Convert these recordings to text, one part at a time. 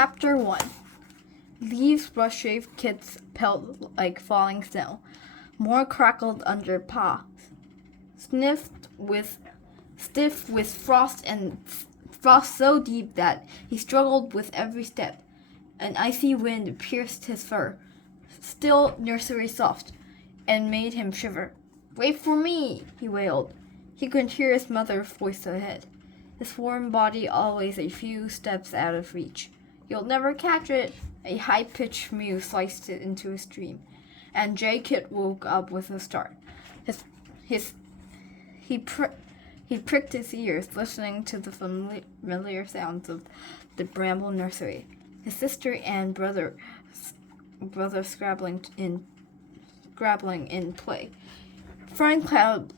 Chapter 1. Leaves brush Kit's pelt like falling snow. More crackled under paws. Stiff with frost and frost so deep that he struggled with every step. An icy wind pierced his fur, still nursery soft, and made him shiver. "Wait for me," he wailed. He could hear his mother's voice ahead, his warm body always a few steps out of reach. "You'll never catch it." A high-pitched mew sliced it into a stream, and R&Jay woke up with a start. He pricked his ears, listening to the familiar sounds of the bramble nursery. His sister and brother scrabbling in play. Fern Cloud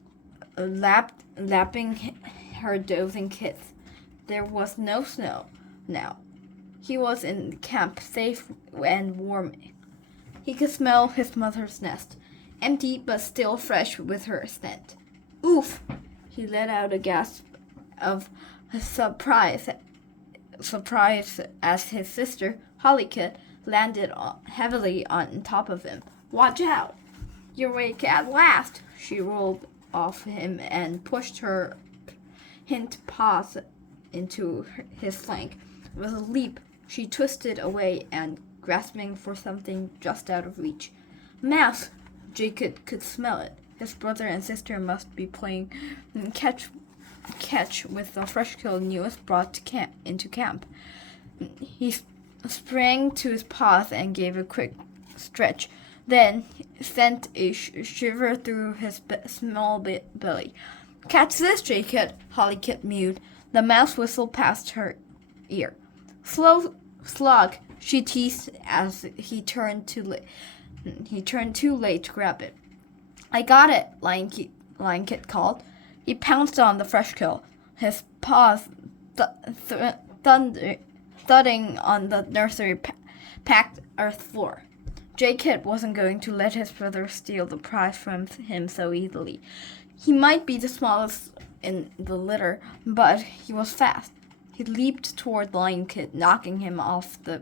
lapping her dozing kids. There was no snow now. He was in camp, safe and warm. He could smell his mother's nest, empty but still fresh with her scent. "Oof!" He let out a gasp of surprise as his sister, Hollykit, landed heavily on top of him. "Watch out! You're awake at last!" She rolled off him and pushed her hind paws into his flank. With a leap, she twisted away and grasping for something just out of reach. "Mouse!" R&Jay could smell it. His brother and sister must be playing catch with the fresh-killed newest brought into camp. He sprang to his paws and gave a quick stretch, then sent a shiver through his small belly. "Catch this, R&Jay!" Hollykit mewed. The mouse whistled past her ear. "Slow slug," she teased as he turned too late to grab it. "I got it," Lion Kit called. He pounced on the fresh kill, his paws thudding on the nursery packed earth floor. R&Jay wasn't going to let his brother steal the prize from him so easily. He might be the smallest in the litter, but he was fast. He leaped toward Lion Kit, knocking him off the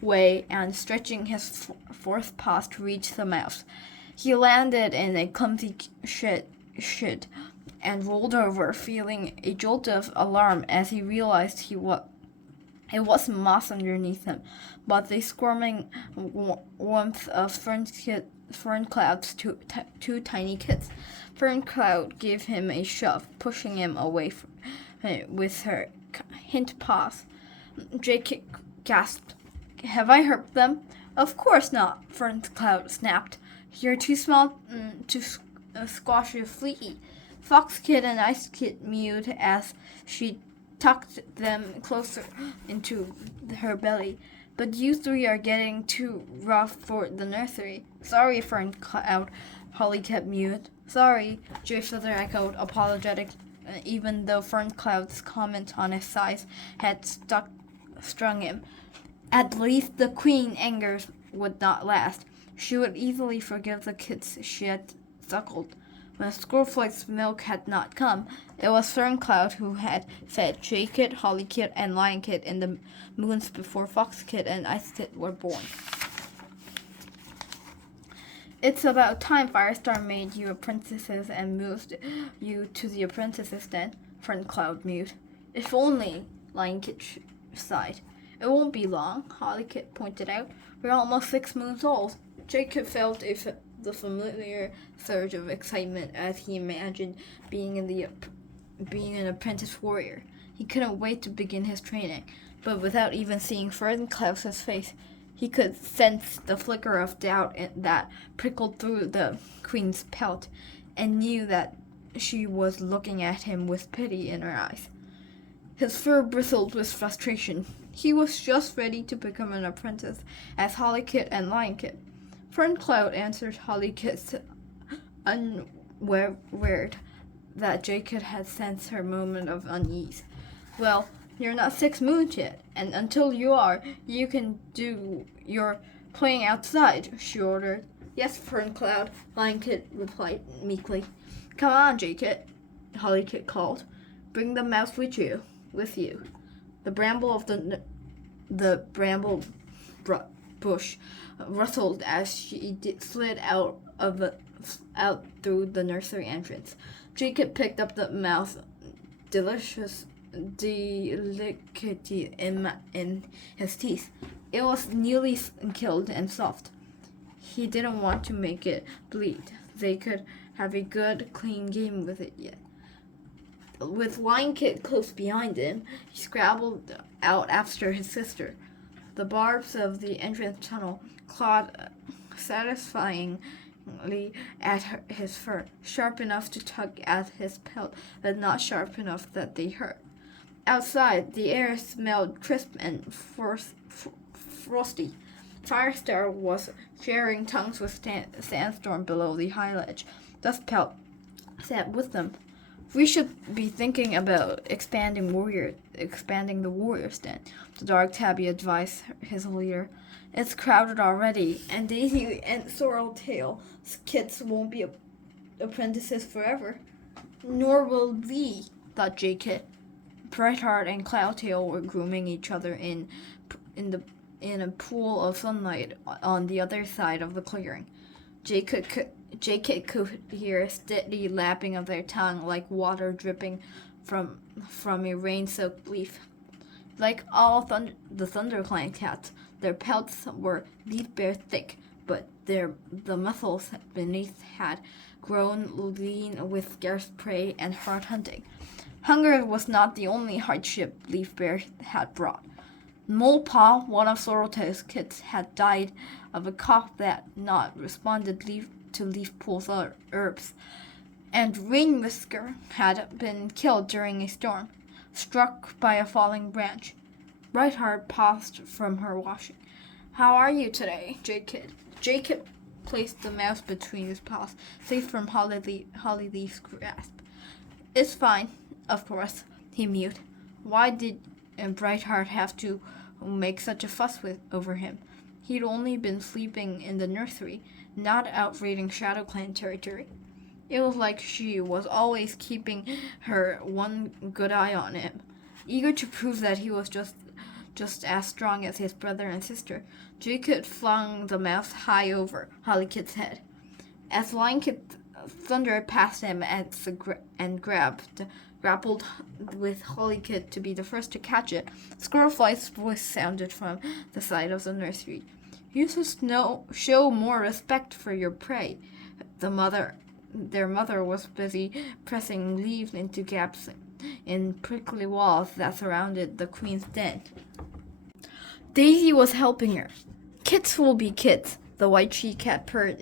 way and stretching his fourth paws to reach the mouse. He landed in a clumsy shit and rolled over, feeling a jolt of alarm as he realized it wasn't moss underneath him, but the squirming warmth of Fern Cloud's two tiny kids. Fern Cloud gave him a shove, pushing him away with her hind paws. R&Jay gasped. "Have I hurt them?" "Of course not," Fern Cloud snapped. "You're too small to squash a flea." Fox Kit and Ice Kit mewed as she tucked them closer into her belly. "But you three are getting too rough for the nursery." "Sorry, Fern Cloud," Hollykit mewed. "Sorry," R&Jay Feather echoed, apologetic, even though Fern Cloud's comment on his size had strung him. At least the queen angers would not last. She would easily forgive the kids she had suckled. When Squirrelflight's milk had not come, it was Fern Cloud who had fed R&Jay, Hollykit, and Lion Kit in the moons before Fox Kit and Ice Kit were born. "It's about time Firestar made you apprentices and moved you to the apprentices den," Fern Cloud mewed. "If only," Lion Kit sighed. "It won't be long," Hollykit pointed out. "We're almost 6 moons old." R&Jay felt the familiar surge of excitement as he imagined being an apprentice warrior. He couldn't wait to begin his training, but without even seeing Fern Cloud's face, he could sense the flicker of doubt that prickled through the queen's pelt, and knew that she was looking at him with pity in her eyes. His fur bristled with frustration. He was just ready to become an apprentice as Hollykit and Lion Kit. Fern Cloud answered Hollykit's unaware that R&Jay had sensed her moment of unease. "Well, you're not 6 moons yet, and until you are, you can do your playing outside," she ordered. "Yes, Fern Cloud," Lion Kit replied meekly. "Come on, R&Jay," Hollykit called. "Bring the mouse with you. The bramble of the The bramble bush rustled as she slid out through the nursery entrance. Jacob picked up the mouse, delicious delicacy in his teeth. It was nearly killed and soft. He didn't want to make it bleed. They could have a good, clean game with it yet. With Lion Kit close behind him, he scrabbled out after his sister. The barbs of the entrance tunnel clawed satisfyingly at his fur, sharp enough to tug at his pelt, but not sharp enough that they hurt. Outside, the air smelled crisp and frosty. Firestar was sharing tongues with Sandstorm below the high ledge. Dustpelt sat with them. We should be thinking about expanding the warriors den, the Dark Tabby advised his leader. It's crowded already, and Daisy and Sorreltail's kids won't be apprentices forever. Nor will we, thought J-Kit. Brightheart and Cloudtail were grooming each other in a pool of sunlight on the other side of the clearing. J-Kit could hear a steady lapping of their tongue like water dripping from a rain-soaked leaf. Like all the ThunderClan cats, their pelts were leaf-bare thick, but the muscles beneath had grown lean with scarce prey and hard hunting. Hunger was not the only hardship Leaf-Bear had brought. Molepaw, one of Sorreltail's kids, had died of a cough that not responded to Leafpool's herbs, and Rainwhisker had been killed during a storm, struck by a falling branch. Brightheart paused from her washing. How are you today, J-Kit? J-Kit placed the mouse between his paws, safe from Hollyleaf's grasp. It's fine, of course, he mewed. Why did Brightheart have to make such a fuss over him? He'd only been sleeping in the nursery, not out raiding ShadowClan territory. It was like she was always keeping her one good eye on him, eager to prove that he was just as strong as his brother and sister. J-Kit flung the mouse high over Hollykit's head. As Lion Kit thundered past him and grappled with Hollykit to be the first to catch it, Squirrelfly's voice sounded from the side of the nursery. You should show more respect for your prey. Their mother was busy pressing leaves into gaps in prickly walls that surrounded the queen's den. Daisy was helping her. Kits will be kits, the white she-cat purred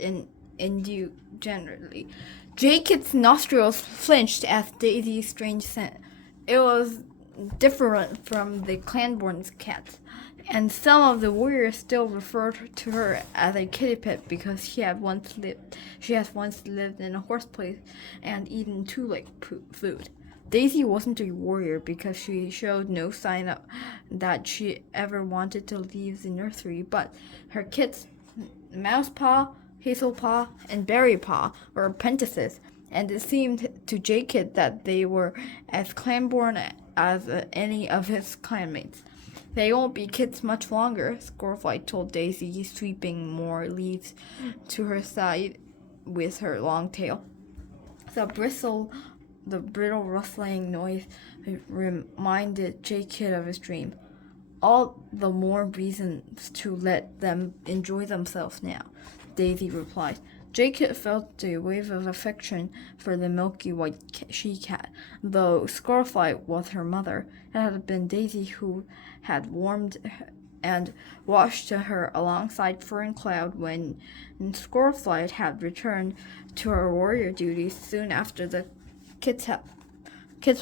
indulgently. J-Kit's nostrils flinched at Daisy's strange scent. It was different from the clanborn's cats, and some of the warriors still referred to her as a kitty pet because she had once lived in a horse place and eaten two-leg food. Daisy wasn't a warrior because she showed no sign that she ever wanted to leave the nursery, but her kits, Mousepaw, Hazelpaw, and Berrypaw, were apprentices, and it seemed to J-Kit that they were as clanborn as any of his clanmates. They won't be kids much longer, Squirrelfly told Daisy, sweeping more leaves to her side with her long tail. The brittle rustling noise reminded J-Kit of his dream. All the more reasons to let them enjoy themselves now, Daisy replied. J-Kit felt a wave of affection for the milky white she-cat, though Squirrelfly was her mother. It had been Daisy who had warmed and washed her alongside Fern Cloud when Squirrelfly had returned to her warrior duties soon after the kids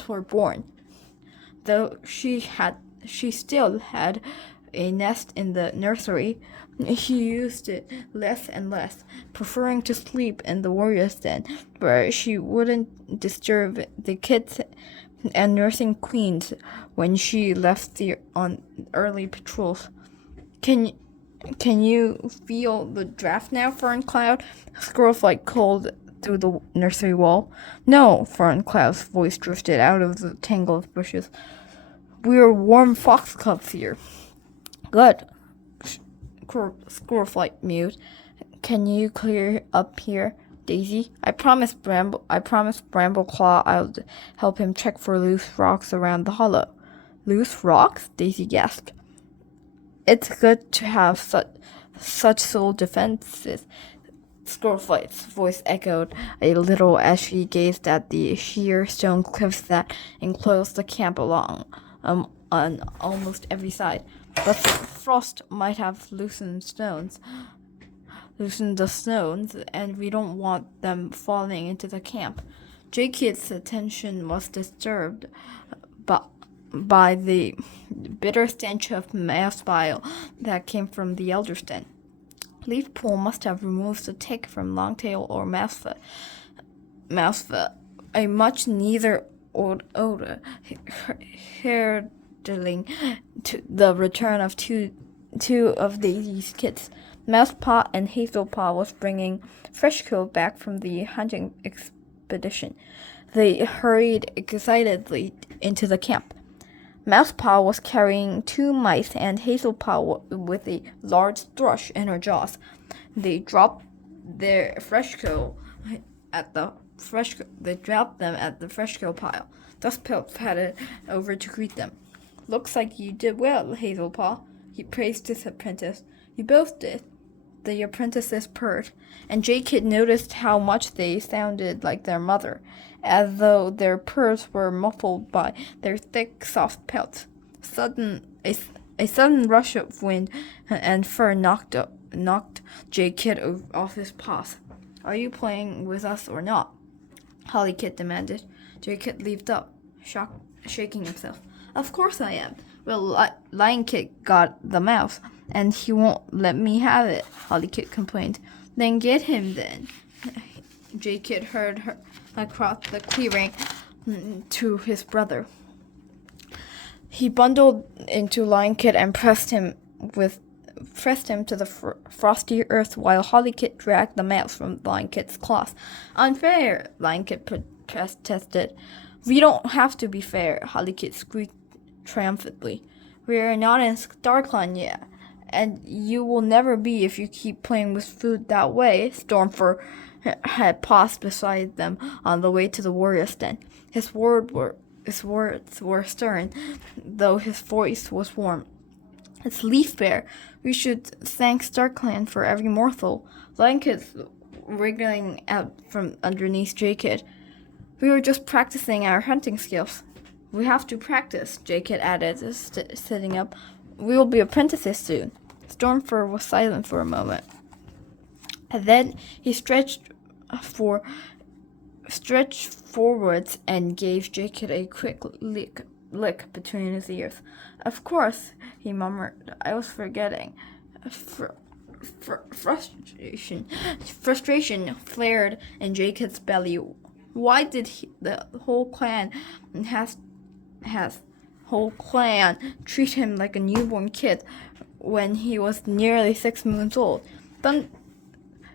were born. Though she still had a nest in the nursery, she used it less and less, preferring to sleep in the warrior's den, where she wouldn't disturb the kids and nursing queens when she left on early patrols. Can you feel the draft now, Fern Cloud? Squirrelfly called through the nursery wall. No, Fern Cloud's voice drifted out of the tangle of bushes. We're warm fox cubs here. Good, Squirrelflight mewed. Can you clear up here, Daisy? I promised Brambleclaw I'll help him check for loose rocks around the hollow. Loose rocks? Daisy gasped. It's good to have such soul defenses. Squirrelflight's voice echoed a little as she gazed at the sheer stone cliffs that enclosed the camp along on almost every side. But frost might have loosened the stones, and we don't want them falling into the camp. J-Kid's attention was disturbed by the bitter stench of mouse bile that came from the elder's den. Leafpool must have removed the tick from Longtail or Mousefoot. A much neither odor, heralding to the return of two of Daisy's kids. Mousepaw and Hazelpaw was bringing Freshcoat back from the hunting expedition. They hurried excitedly into the camp. Mousepaw was carrying 2 mice and Hazelpaw with a large thrush in her jaws. They dropped their Freshcoat at the Freshcoat pile. Dustpelt padded over to greet them. Looks like you did well, Hazelpaw, he praised his apprentice. You both did. The apprentices purred, and J-Kid noticed how much they sounded like their mother, as though their purrs were muffled by their thick, soft pelts. A sudden rush of wind and fur knocked J-Kid off his paws. Are you playing with us or not? Holly Kid demanded. J-Kid leaped up, shaking himself. Of course I am. Well, Lion Kid got the mouse, and he won't let me have it, Holly Kid complained. Then get him then. J-Kid heard her across the clearing to his brother. He bundled into Lion Kid and pressed him to the frosty earth while Holly Kid dragged the mouse from Lion Kid's claws. Unfair, Lion Kid protested. We don't have to be fair, Holly Kid squeaked triumphantly. We're not in StarClan yet, and you will never be if you keep playing with food that way. Stormfur had paused beside them on the way to the warrior's den. His words were stern, though his voice was warm. It's Leaf Bear. We should thank StarClan for every morsel. Lion Kid's wriggling out from underneath J-Kid. We were just practicing our hunting skills. We have to practice, J-Kid added, sitting up. We will be apprentices soon. Stormfur was silent for a moment. And then he stretched forwards and gave J-Kid a quick lick between his ears. Of course, he murmured. I was forgetting. Frustration flared in J-Kid's belly. Why did the whole clan treat him like a newborn kid when he was nearly 6 months old?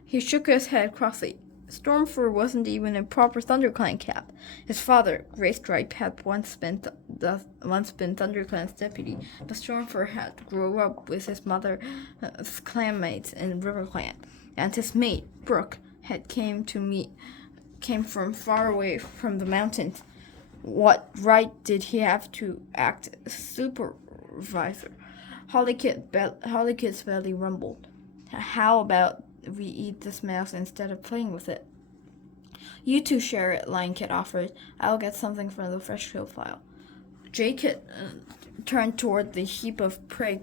He shook his head crossly. Stormfur wasn't even a proper ThunderClan cap. His father, Greystripe, had once been ThunderClan's deputy, but Stormfur had grown up with his mother's clanmates in RiverClan, and his mate, Brooke, had came from far away from the mountains. What right did he have to act as supervisor? Holly Kid's belly rumbled. How about we eat this mouse instead of playing with it? You two share it, Lion Kid offered. I'll get something from the Freshcoat pile. J-Kid turned toward the heap of prey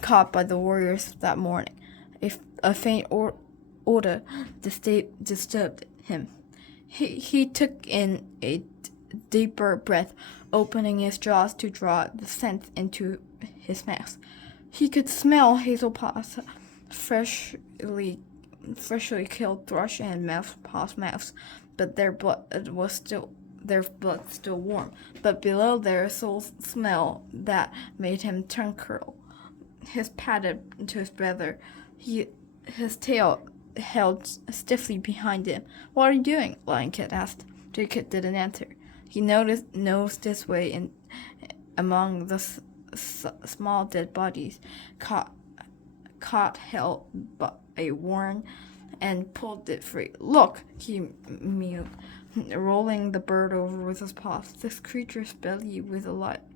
caught by the warriors that morning. A faint odor disturbed him. He took in a deeper breath, opening his jaws to draw the scent into his mouth. He could smell Hazelpaw's freshly killed thrush and Mousepaw's mouths, but their blood still warm. But below there soul smell that made him tongue curl. He padded to his brother. His tail held stiffly behind him. What are you doing? Lion Kid asked. J-Kid didn't answer. He nosed his way in among the small dead bodies caught held by a worm and pulled it free. Look, he mewed, rolling the bird over with his paws. This creature's belly was alive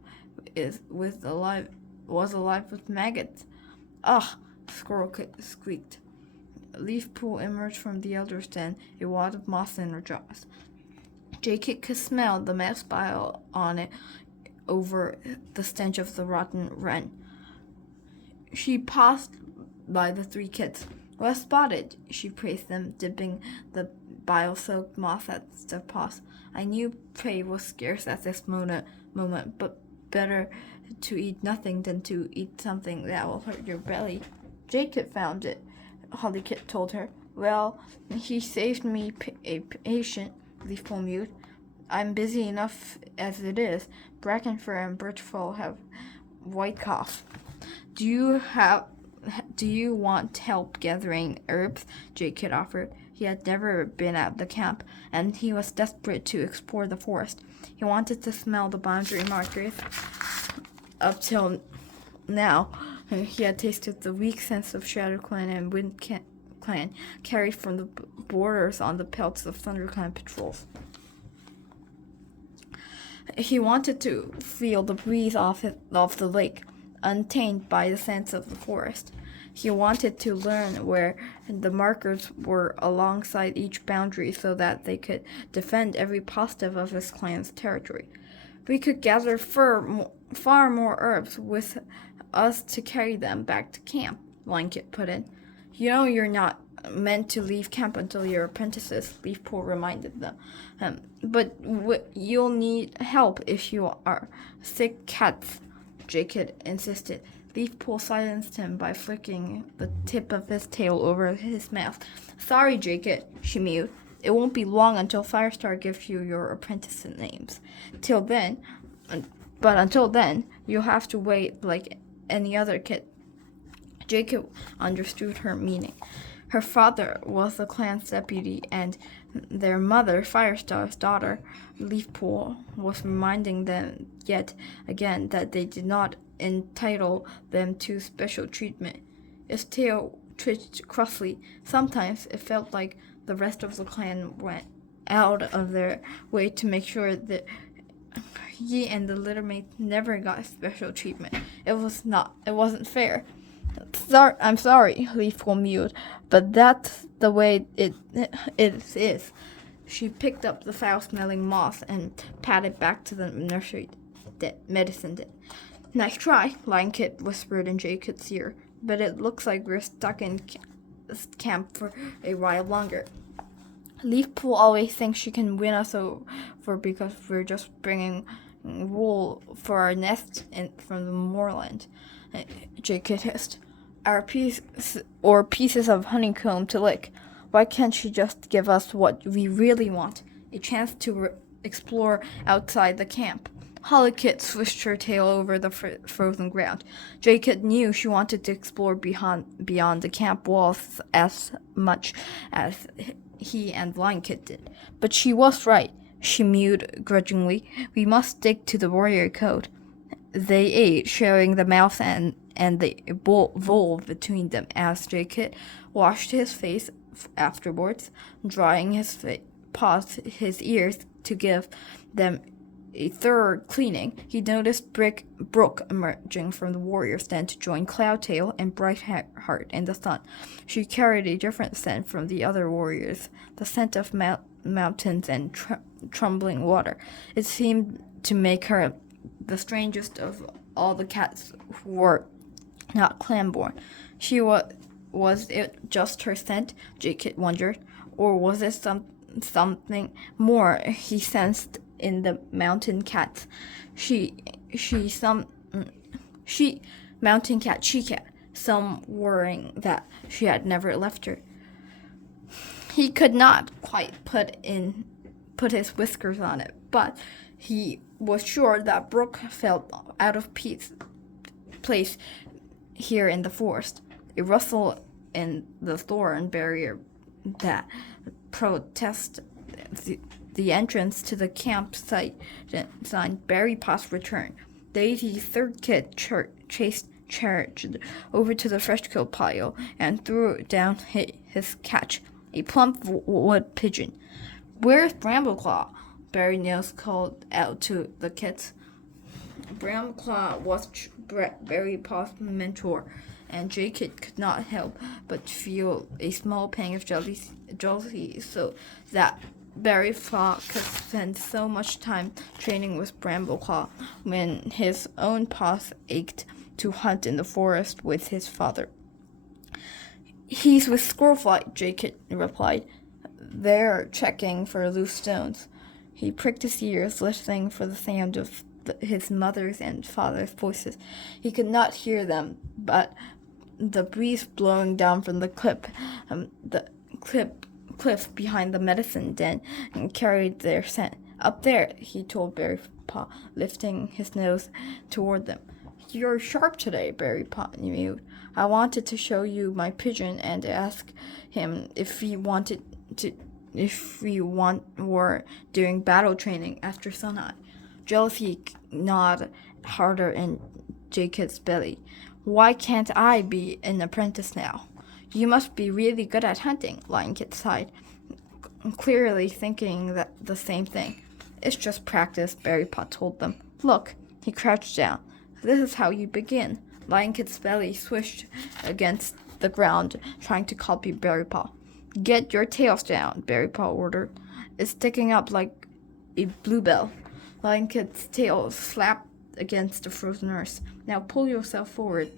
with maggots. Ugh, Squirrel squeaked. Leafpool emerged from the elder's den, a wad of moss in her jaws. J-Kit could smell the mouse bile on it over the stench of the rotten wren. She paused by the 3 kids. Well spotted, she praised them, dipping the bile-soaked moss at their paws. I knew prey was scarce at this moment, but better to eat nothing than to eat something that will hurt your belly. J-Kit found it, Hollykit told her. Well, he saved me a patient, Leafpool mewed. I'm busy enough as it is. Brackenfir and Birchfall have white cough. Do you want help gathering herbs? J-Kit offered. He had never been at the camp, and he was desperate to explore the forest. He wanted to smell the boundary markers. Up till now, he had tasted the weak sense of ShadowClan and WindClan carried from the borders on the pelts of ThunderClan patrols. He wanted to feel the breeze off the lake, untainted by the scents of the forest. He wanted to learn where the markers were alongside each boundary so that they could defend every positive of his clan's territory. We could gather far more herbs with us to carry them back to camp, Blanket put in. You know you're not meant to leave camp until you're apprentices, Leafpool reminded them. But you'll need help if you are sick cats, J-Kit insisted. Leafpool silenced him by flicking the tip of his tail over his mouth. Sorry, J-Kit, she mewed. It won't be long until Firestar gives you your apprentice names. Until then, you'll have to wait like any other kid. J-Kit understood her meaning. Her father was the clan's deputy, and their mother, Firestar's daughter, Leafpool, was reminding them yet again that they did not entitle them to special treatment. His tail twitched crossly. Sometimes it felt like the rest of the clan went out of their way to make sure that he and the littermates never got special treatment. It wasn't fair. I'm sorry, Leafpool mewed, but that's the way it is. She picked up the foul-smelling moss and patted back to the nursery medicine den. Nice try, Lionekit whispered in J-Kit's ear, but it looks like we're stuck in camp for a while longer. Leafpool always thinks she can win us over because we're just bringing wool for our nest from the moorland, J-Kit hissed. Our pieces of honeycomb to lick. Why can't she just give us what we really want? A chance to explore outside the camp. Hollykit swished her tail over the frozen ground. J-Kit knew she wanted to explore beyond the camp walls as much as he and Lionekit did. But she was right, she mewed grudgingly. We must stick to the warrior code. They ate, sharing the mouth and the bowl between them as J-Kit washed his face afterwards, drying his his ears to give them a thorough cleaning. He noticed Brooke emerging from the warrior's den to join Cloudtail and Brightheart in the sun. She carried a different scent from the other warriors, the scent of mountains and trembling water. It seemed to make her the strangest of all the cats who were not clan-born. Was it just her scent? J-Kit wondered, or was it something more he sensed in the mountain cats? Mountain cat, she-cat, some worrying that she had never left her. He could not quite put his whiskers on it, but he was sure that Brooke felt out of place here in the forest. A rustle in the thorn barrier that protested the entrance to the campsite signed Berry Pot's return. Daisy's third kid charged over to the fresh kill pile and threw down his catch, a plump wood pigeon. "Where's Brambleclaw?" Barry Nails called out to the kids. Brambleclaw was Barry Paw's mentor, and Jay Kid could not help but feel a small pang of jealousy so that Barry Paw could spend so much time training with Brambleclaw when his own paws ached to hunt in the forest with his father. "He's with Squirrelfly," Jay Kid replied. "They're checking for loose stones." He pricked his ears, listening for the sound of his mother's and father's voices. He could not hear them, but the breeze blowing down from the cliff behind the medicine den and carried their scent. "Up there," he told Barry Paw, lifting his nose toward them. "You're sharp today," Barry Paw mewed. "I wanted to show you my pigeon and ask him if we were doing battle training after sunlight." Jealousy gnawed harder in Jay Kid's belly. "Why can't I be an apprentice now?" "You must be really good at hunting," Lion Kid sighed, clearly thinking that the same thing. "It's just practice," Barry Paw told them. "Look." He crouched down. "This is how you begin." Lion Kid's belly swished against the ground, trying to copy Barry Paw. "Get your tails down," Barry Paw ordered. "It's sticking up like a bluebell." Lion Kid's tail slapped against the frozen earth. "Now pull yourself forward,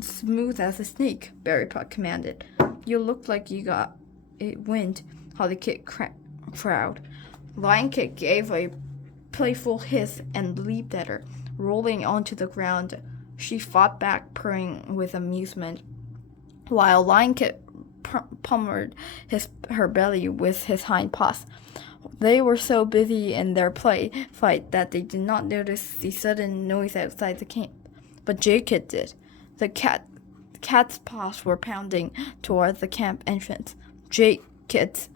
smooth as a snake," Barry Paw commanded. "You look like you got a wind," Holly Kid crowed. Lion Kid gave a playful hiss and leaped at her, rolling onto the ground. She fought back, purring with amusement, while Lion Kid pummeled her belly with his hind paws. They were so busy in their fight that they did not notice the sudden noise outside the camp. But Jay Kid did. The cat's paws were pounding toward the camp entrance. Jay Kid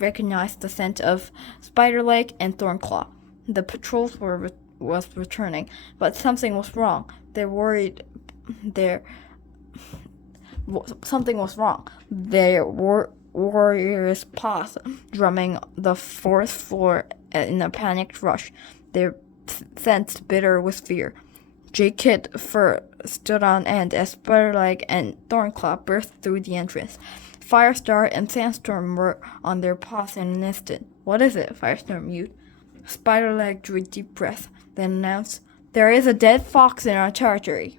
recognized the scent of Spiderleg and Thornclaw. The patrols was returning, but something was wrong. Something was wrong. There were warriors' paws drumming the fourth floor in a panicked rush, their sense bitter with fear. Jay Kid fur stood on end as Spiderleg and Thornclaw burst through the entrance. Firestar and Sandstorm were on their paws in an instant. "What is it?" Firestorm mewed. Spiderleg drew a deep breath, then announced, "There is a dead fox in our territory."